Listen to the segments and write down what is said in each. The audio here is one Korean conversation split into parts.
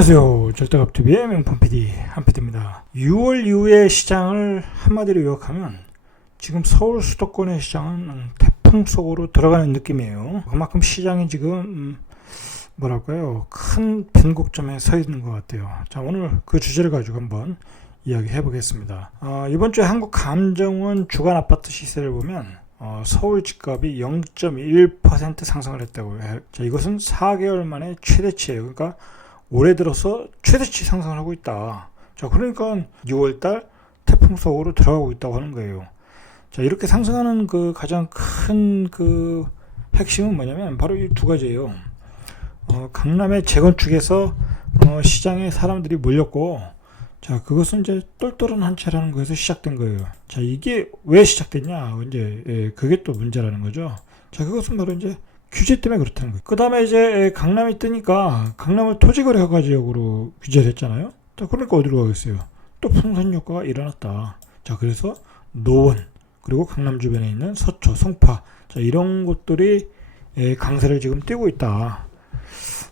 안녕하세요. 절대갑TV의 명품 PD 한PD입니다. 6월 이후의 시장을 한마디로 요약하면 지금 서울 수도권의 시장은 태풍 속으로 들어가는 느낌이에요. 그만큼 시장이 지금 뭐랄까요, 큰 변곡점에 서 있는 것 같아요. 자, 오늘 그 주제를 가지고 한번 이야기해 보겠습니다. 이번 주에 한국감정원 주간 아파트 시세를 보면 서울 집값이 0.1% 상승을 했다고 해요. 자, 이것은 4개월 만에 최대치예요. 그러니까 올해 들어서 최대치 상승을 하고 있다. 자, 그러니까 6월달 태풍 속으로 들어가고 있다고 하는 거예요. 자, 이렇게 상승하는 그 가장 큰 그 핵심은 뭐냐면 바로 이 두 가지예요. 강남의 재건축에서 시장에 사람들이 몰렸고, 자, 그것은 이제 똘똘한 한 채라는 것에서 시작된 거예요. 자, 이게 왜 시작됐냐? 이제 그게 또 문제라는 거죠. 자, 그것은 바로 이제 규제 때문에 그렇다는 거예요. 그 다음에 이제 강남이 뜨니까 강남을 토지거래 허가 지역으로 규제를 했잖아요. 자, 그러니까 어디로 가겠어요? 또 풍선 효과가 일어났다. 자, 그래서 노원 그리고 강남 주변에 있는 서초, 송파, 자, 이런 곳들이 강세를 지금 띄고 있다.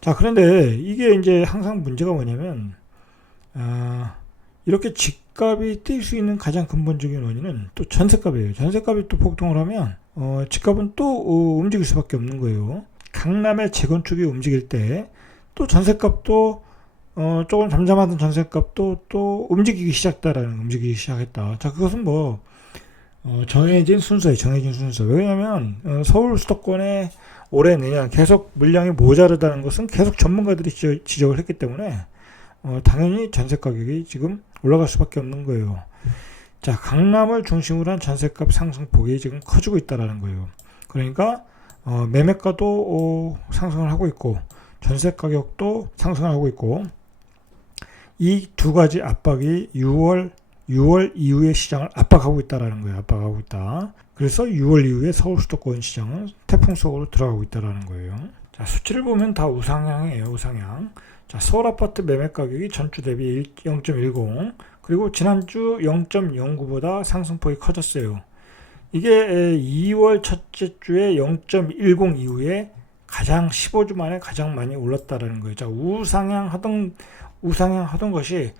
자, 그런데 이게 이제 항상 문제가 뭐냐면 이렇게 집값이 뛸 수 있는 가장 근본적인 원인은 또 전셋값이에요. 전셋값이 또 폭등을 하면 집값은 또 움직일 수밖에 없는 거예요. 강남의 재건축이 움직일 때 또 전셋값도 조금 잠잠하던 전셋값도 또 움직이기 시작했다. 자, 그것은 뭐 정해진 순서예요. 정해진 순서. 왜냐하면 서울 수도권에 올해 내년 계속 물량이 모자르다는 것은 계속 전문가들이 지적을 했기 때문에 당연히 전세 가격이 지금 올라갈 수밖에 없는 거예요. 자, 강남을 중심으로 한 전세값 상승폭이 지금 커지고 있다라는 거예요. 그러니까 매매가도 상승을 하고 있고 전세 가격도 상승을 하고 있고, 이 두 가지 압박이 6월 이후의 시장을 압박하고 있다라는 거예요. 압박하고 있다. 그래서 6월 이후에 서울 수도권 시장은 태풍 속으로 들어가고 있다라는 거예요. 자, 수치를 보면 다 우상향이에요. 우상향. 자, 서울 아파트 매매 가격이 전주 대비 0.10, 그리고 지난주 0.09보다 상승폭이 커졌어요. 이게 2월 첫째 주에 0.10 이후에 가장 15주 만에 가장 많이 올랐다라는 거예요. 자, 우상향 하던 것이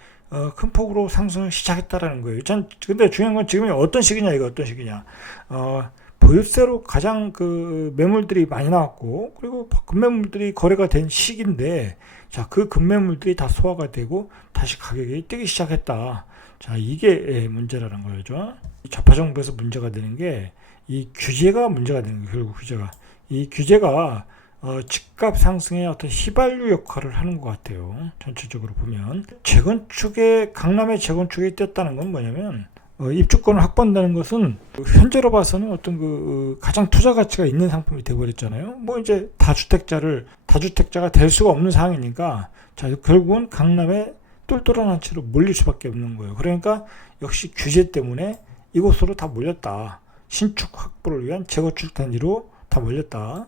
큰 폭으로 상승을 시작했다라는 거예요. 근데 중요한 건 지금 어떤 시기냐, 이거 어떤 시기냐. 보유세로 가장 그 매물들이 많이 나왔고, 그리고 급매물들이 거래가 된 시기인데, 자, 그 급매물들이 다 소화가 되고 다시 가격이 뛰기 시작했다. 자, 이게 문제라는 거죠. 좌파 정부에서 문제가 되는 게 이 규제가 문제가 되는 거예요. 결국 이 규제가 집값 상승의 어떤 휘발유 역할을 하는 것 같아요. 전체적으로 보면 강남의 재건축이 뛰었다는 건 뭐냐면 입주권을 확보한다는 것은 현재로 봐서는 어떤 가장 투자 가치가 있는 상품이 되어버렸잖아요. 뭐 이제 다주택자가 될 수가 없는 상황이니까, 자, 결국은 강남에 똘똘한 한 채로 몰릴 수밖에 없는 거예요. 그러니까 역시 규제 때문에 이곳으로 다 몰렸다. 신축 확보를 위한 재건축 단지로 다 몰렸다.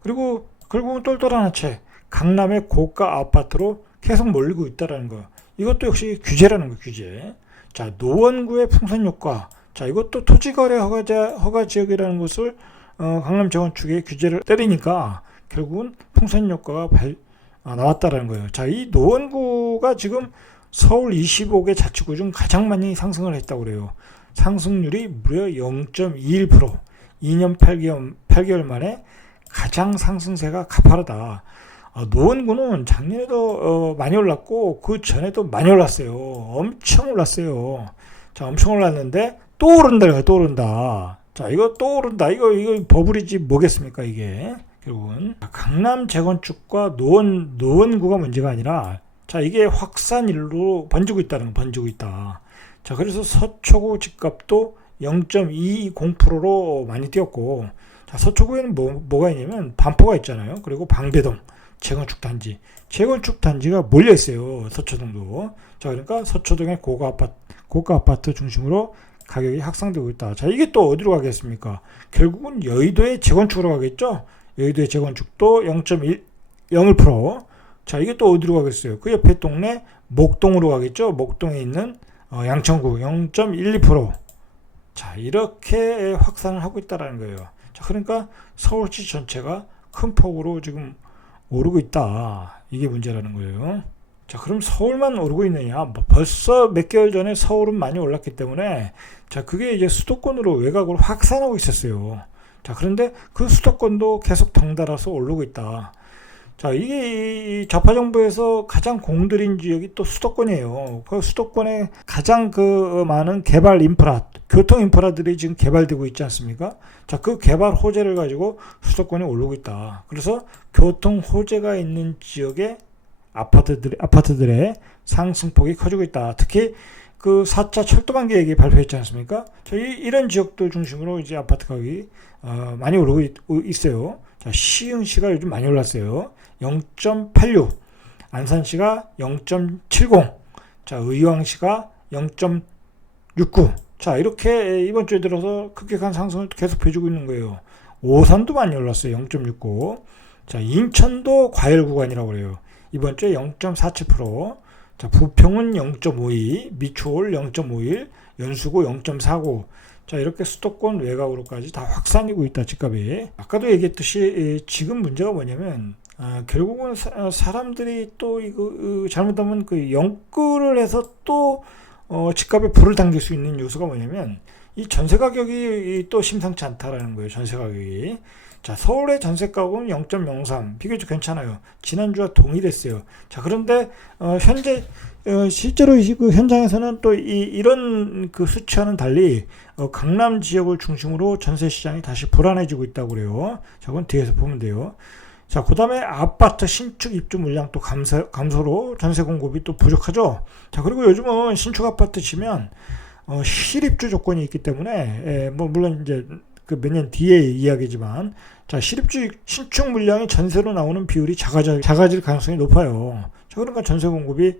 그리고 결국은 똘똘한 한 채, 강남의 고가 아파트로 계속 몰리고 있다라는 거. 이것도 역시 규제라는 거, 규제. 자, 노원구의 풍선 효과. 자, 이것도 토지거래 허가 지역이라는 것을 강남 재건축의 규제를 때리니까 결국은 풍선 효과가 나왔다라는 거예요. 자, 이 노원구가 지금 서울 25개 자치구 중 가장 많이 상승을 했다고 그래요. 상승률이 무려 0.21%. 2년 8개월 만에 가장 상승세가 가파르다. 노원구는 작년에도 많이 올랐고 그 전에도 많이 올랐어요. 엄청 올랐어요. 자, 엄청 올랐는데 또 오른다. 또 오른다. 자, 이거 또 오른다. 이거 버블이지 뭐겠습니까, 이게. 결국은 강남 재건축과 노원구가 문제가 아니라, 자, 이게 확산일로 번지고 있다는 거, 번지고 있다. 자, 그래서 서초구 집값도 0.20%로 많이 뛰었고, 자, 서초구에는 뭐가 있냐면 반포가 있잖아요. 그리고 방배동 재건축 단지가 몰려 있어요. 서초동도. 자, 그러니까 서초동의 고가 아파트 중심으로 가격이 확산되고 있다. 자, 이게 또 어디로 가겠습니까? 결국은 여의도의 재건축으로 가겠죠. 여의도의 재건축도 0.01%. 자, 이게 또 어디로 가겠어요? 그 옆에 동네 목동으로 가겠죠. 목동에 있는 양천구 0.12%. 자, 이렇게 확산을 하고 있다라는 거예요. 자, 그러니까 서울시 전체가 큰 폭으로 지금 오르고 있다. 이게 문제라는 거예요. 자, 그럼 서울만 오르고 있느냐? 뭐 벌써 몇 개월 전에 서울은 많이 올랐기 때문에, 자, 그게 이제 수도권으로 외곽으로 확산하고 있었어요. 자, 그런데 그 수도권도 계속 덩달아서 오르고 있다. 자, 이게 이 좌파 정부에서 가장 공들인 지역이 또 수도권이에요. 그 수도권에 가장 그 많은 개발 인프라, 교통 인프라들이 지금 개발되고 있지 않습니까? 자, 그 개발 호재를 가지고 수도권이 오르고 있다. 그래서 교통 호재가 있는 지역에 아파트들의 상승폭이 커지고 있다. 특히 그 4차 철도망 계획이 발표했지 않습니까? 자, 이런 지역들 중심으로 이제 아파트 가격이 많이 오르고 있어요. 자, 시흥시가 요즘 많이 올랐어요. 0.86, 안산시가 0.70, 자, 의왕시가 0.69. 자, 이렇게 이번 주에 들어서 급격한 상승을 계속 보여주고 있는 거예요. 오산도 많이 올랐어요. 0.69. 자, 인천도 과열 구간이라고 그래요. 이번 주에 0.47%, 자, 부평은 0.52, 미추홀 0.51, 연수구 0.49. 자, 이렇게 수도권 외곽으로까지 다 확산이고 있다, 집값이. 아까도 얘기했듯이 지금 문제가 뭐냐면 결국은 사람들이 또 이거 잘못하면 그 연끌을 해서 또 집값에 불을 당길 수 있는 요소가 뭐냐면 이 전세 가격이 또 심상치 않다라는 거예요. 전세 가격이. 자, 서울의 전세 가격은 0.03, 비교적 괜찮아요. 지난주와 동일했어요. 자, 그런데 현재 실제로 그 현장에서는 또 이런 그 수치와는 달리 강남 지역을 중심으로 전세 시장이 다시 불안해지고 있다고 그래요. 자, 그건 뒤에서 보면 돼요. 자, 그 다음에 아파트 신축 입주 물량 또 감소로 전세 공급이 또 부족하죠. 자, 그리고 요즘은 신축 아파트 지면 실입주 조건이 있기 때문에 뭐 물론 이제 그 몇 년 뒤의 이야기지만, 자, 실입주 신축 물량이 전세로 나오는 비율이 작아질 가능성이 높아요. 자, 그러니까 전세 공급이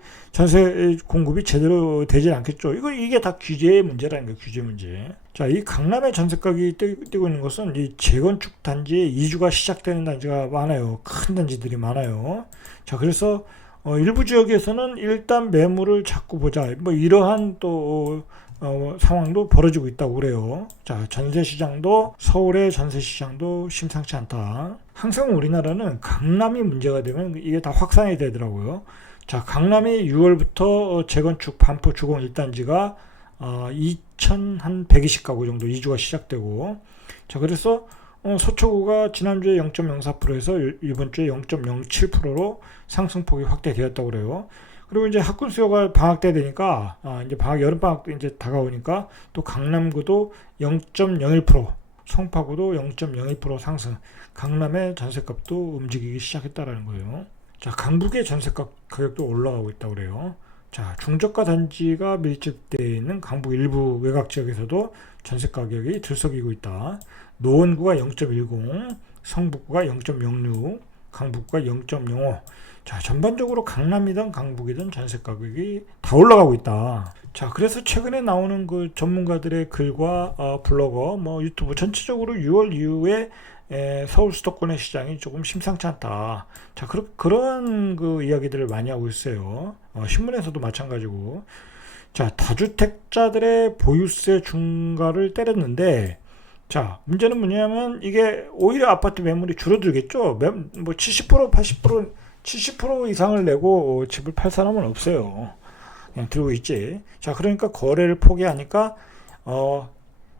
제대로 되질 않겠죠. 이게 다 규제의 문제라는 거예요. 규제 문제. 자, 이 강남의 전세 가격이 뛰고 있는 것은 이 재건축 단지에 이주가 시작되는 단지가 많아요. 큰 단지들이 많아요. 자, 그래서 일부 지역에서는 일단 매물을 잡고 보자, 뭐 이러한 또 상황도 벌어지고 있다고 그래요. 자, 전세시장도, 서울의 전세시장도 심상치 않다. 항상 우리나라는 강남이 문제가 되면 이게 다 확산이 되더라고요. 자, 강남이 6월부터 재건축 반포 주공 1단지가 2,120가구 정도 이주가 시작되고, 자, 그래서 서초구가 지난주에 0.04%에서 이번 주에 0.07%로 상승폭이 확대되었다고 그래요. 그리고 이제 학군 수요가 방학 때 되니까 이제 여름 방학 때 이제 다가오니까 또 강남구도 0.01%, 송파구도 0.02% 상승. 강남의 전셋값도 움직이기 시작했다라는 거예요. 자, 강북의 전셋값 가격도 올라가고 있다고 그래요. 자, 중저가 단지가 밀집되어 있는 강북 일부 외곽 지역에서도 전세 가격이 들썩이고 있다. 노원구가 0.10, 성북구가 0.06, 강북구가 0.05. 자, 전반적으로 강남이든 강북이든 전세 가격이 다 올라가고 있다. 자, 그래서 최근에 나오는 그 전문가들의 글과 블로거, 뭐 유튜브 전체적으로 6월 이후에 서울 수도권의 시장이 조금 심상치 않다. 자, 그런 그 이야기들을 많이 하고 있어요. 신문에서도 마찬가지고. 자, 다주택자들의 보유세 중과를 때렸는데, 자, 문제는 뭐냐면 이게 오히려 아파트 매물이 줄어들겠죠. 뭐 70%, 80%, 70% 이상을 내고 집을 팔 사람은 없어요. 그냥 들고 있지. 자, 그러니까 거래를 포기하니까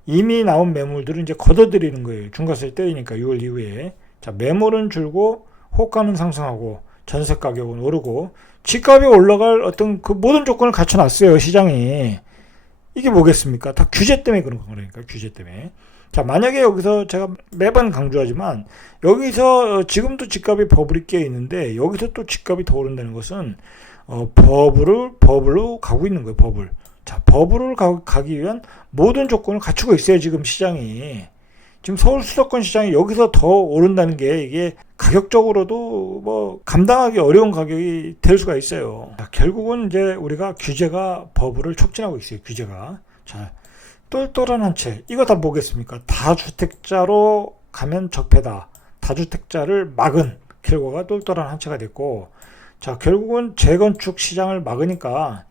이미 나온 매물들은 이제 걷어들이는 거예요. 중과세 때리니까 6월 이후에. 자, 매물은 줄고 호가는 상승하고 전세 가격은 오르고 집값이 올라갈 어떤 그 모든 조건을 갖춰놨어요, 시장이. 이게 뭐겠습니까? 다 규제 때문에 그런 거니까, 규제 때문에. 자, 만약에 여기서 제가 매번 강조하지만 여기서 지금도 집값이 버블이 깨어 있는데 여기서 또 집값이 더 오른다는 것은 버블로 가고 있는 거예요. 버블. 자, 버블을 가기 위한 모든 조건을 갖추고 있어요. 지금 시장이. 지금 서울 수도권 시장이 여기서 더 오른다는 게 이게 가격적으로도 뭐 감당하기 어려운 가격이 될 수가 있어요. 자, 결국은 이제 우리가 규제가 버블을 촉진하고 있어요. 규제가. 자, 똘똘한 한 채. 이거 다 뭐겠습니까? 다주택자로 가면 적폐다. 다주택자를 막은 결과가 똘똘한 한 채가 됐고, 자, 결국은 재건축 시장을 막으니까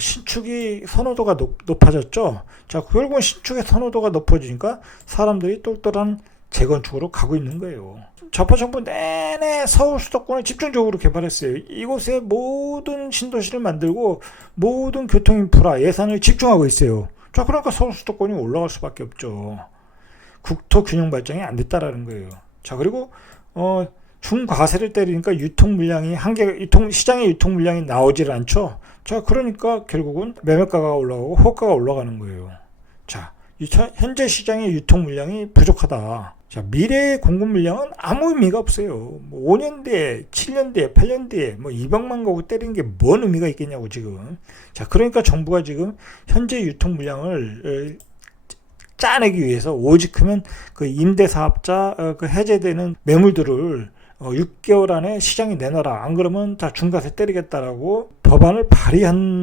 신축이 선호도가 높아졌죠. 자, 결국은 신축의 선호도가 높아지니까 사람들이 똘똘한 재건축으로 가고 있는 거예요. 좌파 정부 내내 서울 수도권을 집중적으로 개발했어요. 이곳에 모든 신도시를 만들고 모든 교통 인프라 예산을 집중하고 있어요. 자, 그러니까 서울 수도권이 올라갈 수밖에 없죠. 국토 균형 발전이 안 됐다라는 거예요. 자, 그리고 중과세를 때리니까 유통 물량이 시장의 유통 물량이 나오질 않죠. 자, 그러니까 결국은 매매가가 올라가고 호가가 올라가는 거예요. 자, 현재 시장의 유통 물량이 부족하다. 자, 미래의 공급 물량은 아무 의미가 없어요. 뭐 5년 뒤에, 7년 뒤에, 8년 뒤에 뭐 200만 가구 때리는 게 뭔 의미가 있겠냐고 지금. 자, 그러니까 정부가 지금 현재 유통 물량을 짜내기 위해서 오직 하면 그 임대사업자 그 해제되는 매물들을 6개월 안에 시장에 내놔라. 안 그러면 다 중과세 때리겠다라고 법안을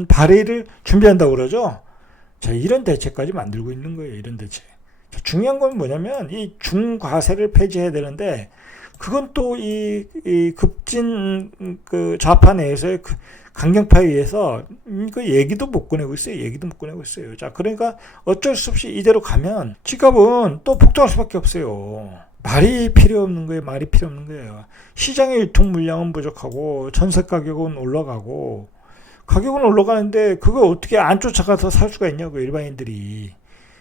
발의를 준비한다고 그러죠. 자, 이런 대책까지 만들고 있는 거예요. 이런 대책. 자, 중요한 건 뭐냐면 이 중과세를 폐지해야 되는데 그건 또 이 급진 그 좌파 내에서의 그 강경파에 의해서 그 얘기도 못 꺼내고 있어요. 얘기도 못 꺼내고 있어요. 자, 그러니까 어쩔 수 없이 이대로 가면 집값은 또 폭등할 수밖에 없어요. 말이 필요 없는 거예요. 말이 필요 없는 거예요. 시장의 유통 물량은 부족하고 전세 가격은 올라가고 가격은 올라가는데 그걸 어떻게 안 쫓아가서 살 수가 있냐고 일반인들이.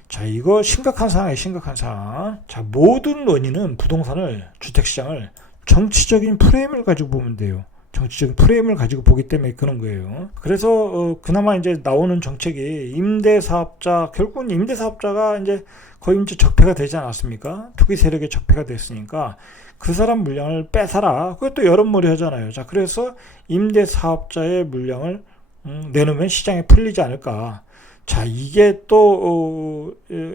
자, 이거 심각한 상황이에요. 심각한 상황. 자, 모든 원인은 부동산을 주택시장을 정치적인 프레임을 가지고 보면 돼요. 정치적인 프레임을 가지고 보기 때문에 그런 거예요. 그래서 그나마 이제 나오는 정책이 임대사업자, 결국은 임대사업자가 이제 거의 이제 적폐가 되지 않았습니까? 투기 세력의 적폐가 됐으니까 그 사람 물량을 뺏어라. 그것도 여론몰이 하잖아요. 자, 그래서 임대사업자의 물량을 내놓으면 시장에 풀리지 않을까. 자, 이게 또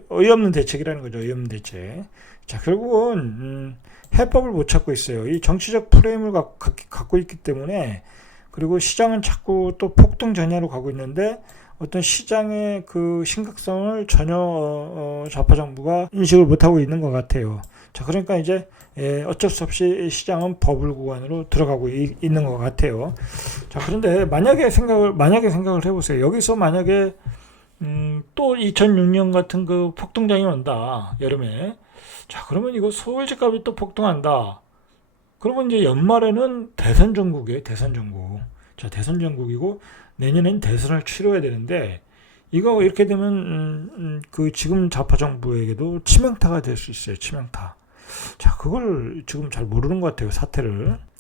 어이없는 대책이라는 거죠. 어이없는 대책. 자, 결국은 해법을 못 찾고 있어요. 이 정치적 프레임을 갖고 있기 때문에. 그리고 시장은 자꾸 또 폭등 전야로 가고 있는데 어떤 시장의 그 심각성을 전혀 좌파 정부가 인식을 못하고 있는 것 같아요. 자, 그러니까 이제 어쩔 수 없이 시장은 버블 구간으로 들어가고 있는 것 같아요. 자, 그런데 만약에 생각을 해보세요. 여기서 만약에 또 2006년 같은 그 폭등장이 온다, 여름에. 자, 그러면 이거 서울 집값이 또 폭등한다. 그러면 이제 연말에는 대선 전국이에요. 대선 전국. 자, 대선 전국이고 내년엔 대선을 치러야 되는데 이거 이렇게 되면 그 지금 좌파 정부에게도 치명타가 될 수 있어요. 치명타. 자, 그걸 지금 잘 모르는 것 같아요.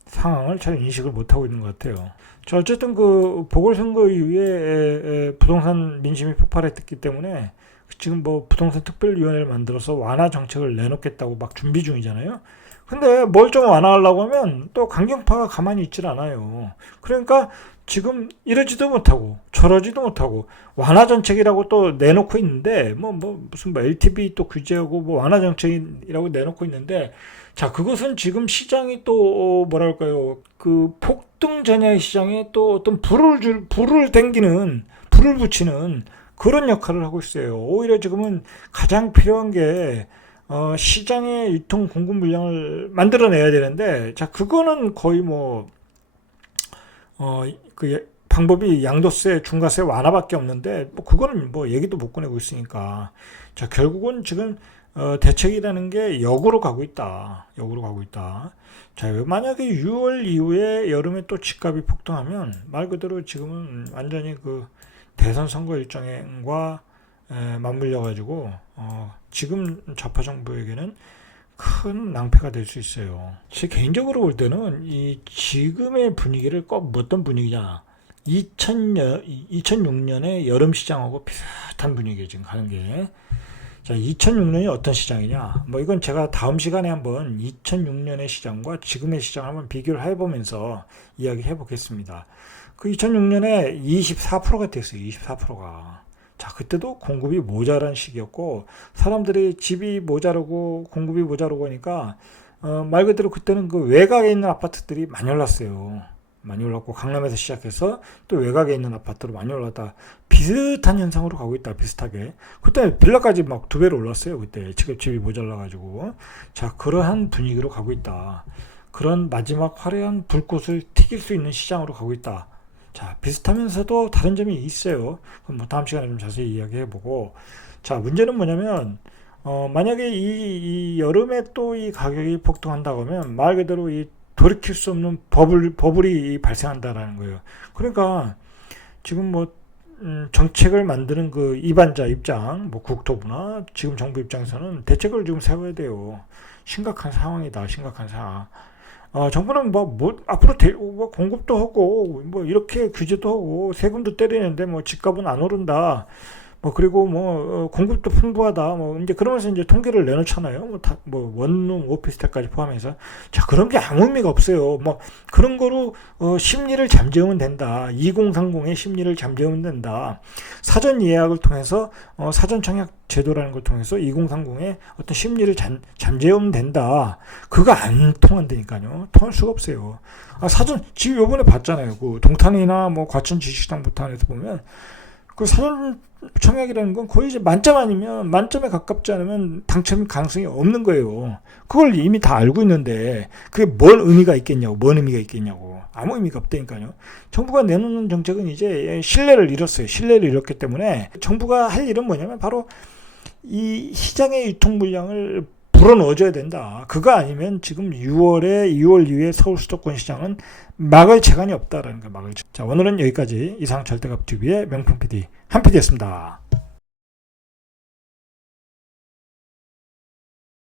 상황을 잘 인식을 못하고 있는 것 같아요. 자, 어쨌든 그 보궐선거 이후에 부동산 민심이 폭발했기 때문에 지금 뭐 부동산 특별위원회를 만들어서 완화 정책을 내놓겠다고 막 준비 중이잖아요. 근데 뭘 좀 완화하려고 하면 또 강경파가 가만히 있질 않아요. 그러니까 지금 이러지도 못하고 저러지도 못하고 완화 정책이라고 또 내놓고 있는데 무슨 LTV 또 규제하고 뭐 완화 정책이라고 내놓고 있는데, 자, 그것은 지금 시장이 또 뭐랄까요, 그 폭등 전야의 시장에 또 어떤 불을 붙이는 그런 역할을 하고 있어요. 오히려 지금은 가장 필요한 게 시장의 유통 공급 물량을 만들어내야 되는데, 자, 그거는 거의 그 방법이 양도세, 중과세 완화밖에 없는데, 뭐 그거는 뭐 얘기도 못 꺼내고 있으니까. 자, 결국은 지금 대책이라는 게 역으로 가고 있다. 역으로 가고 있다. 자, 만약에 6월 이후에 여름에 또 집값이 폭등하면 말 그대로 지금은 완전히 그 대선 선거 일정과 맞물려 가지고 지금 좌파 정부에게는 큰 낭패가 될 수 있어요. 제 개인적으로 볼 때는 이 지금의 분위기를 꼭 어떤 분위기냐, 2006년의 여름 시장하고 비슷한 분위기에 지금 가는 게. 자, 2006년이 어떤 시장이냐, 뭐 이건 제가 다음 시간에 한번 2006년의 시장과 지금의 시장을 한번 비교를 해보면서 이야기해 보겠습니다. 그 2006년에 24%가 됐어요. 24%가. 자, 그때도 공급이 모자란 시기였고 사람들이 집이 모자르고 공급이 모자르고 하니까 말 그대로 그때는 그 외곽에 있는 아파트들이 많이 올랐어요. 많이 올랐고 강남에서 시작해서 또 외곽에 있는 아파트로 많이 올랐다. 비슷한 현상으로 가고 있다. 비슷하게. 그때 빌라까지 막 2배로 올랐어요. 그때 집이 모자라가지고. 자, 그러한 분위기로 가고 있다. 그런 마지막 화려한 불꽃을 튀길 수 있는 시장으로 가고 있다. 자, 비슷하면서도 다른 점이 있어요. 그럼 뭐 다음 시간에 좀 자세히 이야기해보고. 자, 문제는 뭐냐면 만약에 이 여름에 또 이 가격이 폭등한다고 하면 말 그대로 이 돌이킬 수 없는 버블이 발생한다라는 거예요. 그러니까 지금 뭐 정책을 만드는 그 입안자 입장, 뭐 국토부나 지금 정부 입장에서는 대책을 좀 세워야 돼요. 심각한 상황이다, 심각한 상황. 정부는 앞으로 뭐 공급도 하고, 뭐 이렇게 규제도 하고, 세금도 때리는데 뭐 집값은 안 오른다. 뭐 그리고 뭐 공급도 풍부하다 뭐 이제 그러면서 이제 통계를 내놓잖아요. 뭐 원룸 오피스텔까지 포함해서 자 그런 게 아무 의미가 없어요. 뭐 그런 거로 심리를 잠재우면 된다. 2030의 심리를 잠재우면 된다. 사전 예약을 통해서 사전 청약 제도라는 걸 통해서 2030의 어떤 심리를 잠재우면 된다. 그거 안 통한다니까요. 통할 수가 없어요. 지금 요번에 봤잖아요. 그 동탄이나 뭐 과천 지식당 부탄에서 보면 그 사전 청약이라는 건 거의 이제 만점 아니면 만점에 가깝지 않으면 당첨 가능성이 없는 거예요. 그걸 이미 다 알고 있는데 그게 뭔 의미가 있겠냐고, 뭔 의미가 있겠냐고. 아무 의미가 없다니까요. 정부가 내놓는 정책은 이제 신뢰를 잃었어요. 신뢰를 잃었기 때문에 정부가 할 일은 뭐냐면 바로 이 시장의 유통 물량을 불어넣어줘야 된다. 그거 아니면 지금 6월 이후에 서울 수도권 시장은 막을 재간이 없다라는 거 막을. 자, 오늘은 여기까지 이상 절대값TV의 명품 PD 한 PD였습니다.